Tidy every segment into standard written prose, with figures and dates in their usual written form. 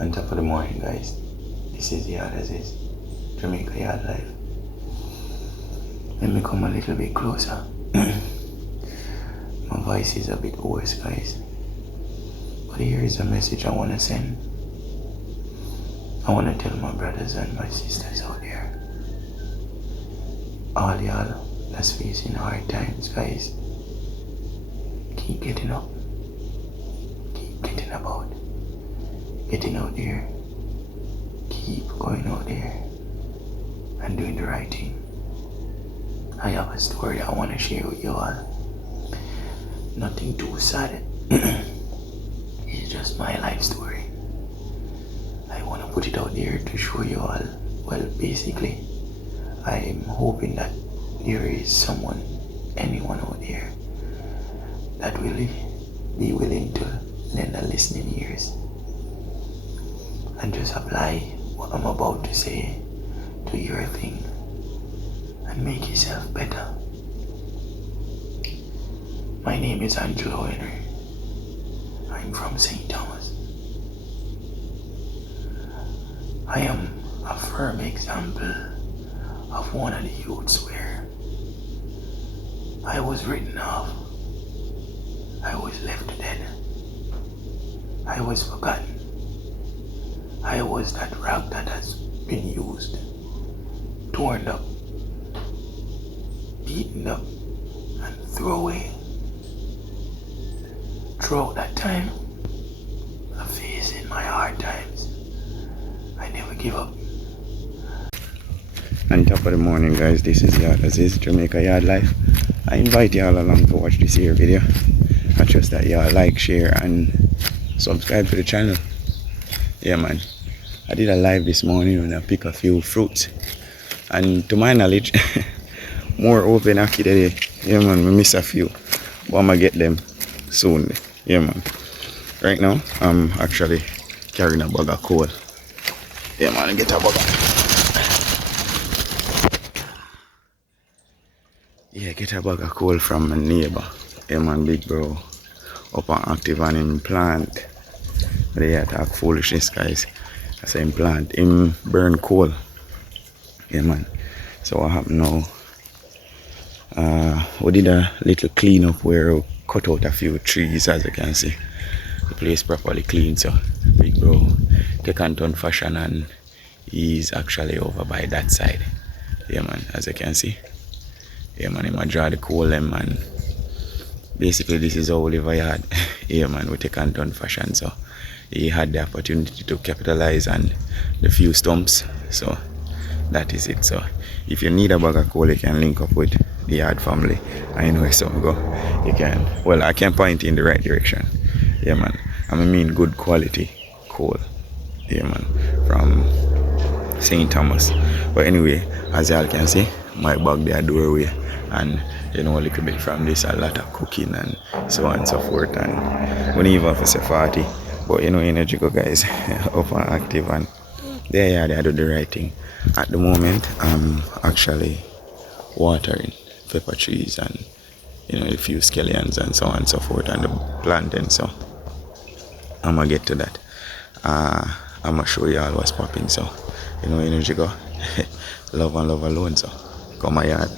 On top of the morning, guys. This is Yard as is. Jamaica Yard Life. Let me come a little bit closer. My voice is a bit hoarse, guys. But here is a message I want to send. I want to tell my brothers and my sisters out there. All y'all that's facing hard times, guys. Keep getting up. Keep getting about. Getting out there. Keep going out there and doing the right thing. I have a story I want to share with you all. Nothing too sad. It's just my life story. I want to put it out there to show you all. Well, basically, I'm hoping that there is someone, anyone out there, that will be willing to lend a listening ears and just apply what I'm about to say to your thing and make yourself better. My name is Angelo Henry. I'm from St. Thomas. I am a firm example of one of the youths where I was written off. I was left dead. I was forgotten. I was that rag that has been used, torn up, beaten up, and thrown away. Throughout that time, I'm facing my hard times. I never give up. On top of the morning, guys, this is Yard as is, Jamaica Yard Life. I invite y'all along to watch this here video. I trust that y'all like, share, and subscribe to the channel. Yeah, man. I did a live this morning and I pick a few fruits. And to my knowledge, more open after the day. Yeah, man, we miss a few. But I'm gonna get them soon. Yeah, man. Right now, I'm actually carrying a bag of coal. Yeah, man, I get a bag. Yeah, get a bag of coal from my neighbor. Yeah, man, big bro. Up and active on him plant. But yeah, talk foolishness, guys. I say him plant, him burn coal. Yeah, man. So what happened now? We did a little cleanup where we cut out a few trees, as you can see. The place properly clean, so big bro take Anton fashion and he's actually over by that side. Yeah, man, as you can see. Yeah, man, he might draw the coal them, and basically this is our live yard. Yeah, man, we take Anton fashion, so he had the opportunity to capitalize on the few stumps, so that is it. So if you need a bag of coal, you can link up with the Yard family. I know where some go. You can, well, I can point in the right direction. Yeah, man, I mean good quality coal. Yeah, man, from St. Thomas. But anyway, as y'all can see, my bag there doorway, and you know, a little bit from this, a lot of cooking and so on and so forth, and we don't even have to say 40, but you know, energy go, guys. Up and active, and they do the right thing. At the moment, I'm actually watering pepper trees and you know, a few scallions and so on and so forth, and the planting. So I'm gonna get to that. I'm gonna show y'all what's popping. So you know, energy go. Love and love alone. So come my yard.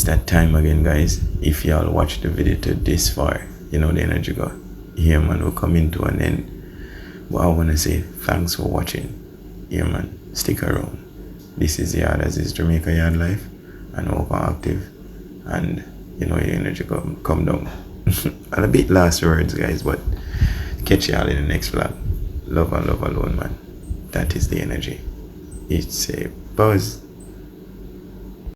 it's that time again, guys. If y'all watch the video to this far, you know the energy go. Yeah, man, we're coming to an end. But I want to say thanks for watching. Yeah, man, stick around. This is Yard as is Jamaica Yard Life and Open Active. And you know your energy come down. And a bit last words, guys, but catch y'all in the next vlog. Love and love alone, man. That is the energy. It's a buzz.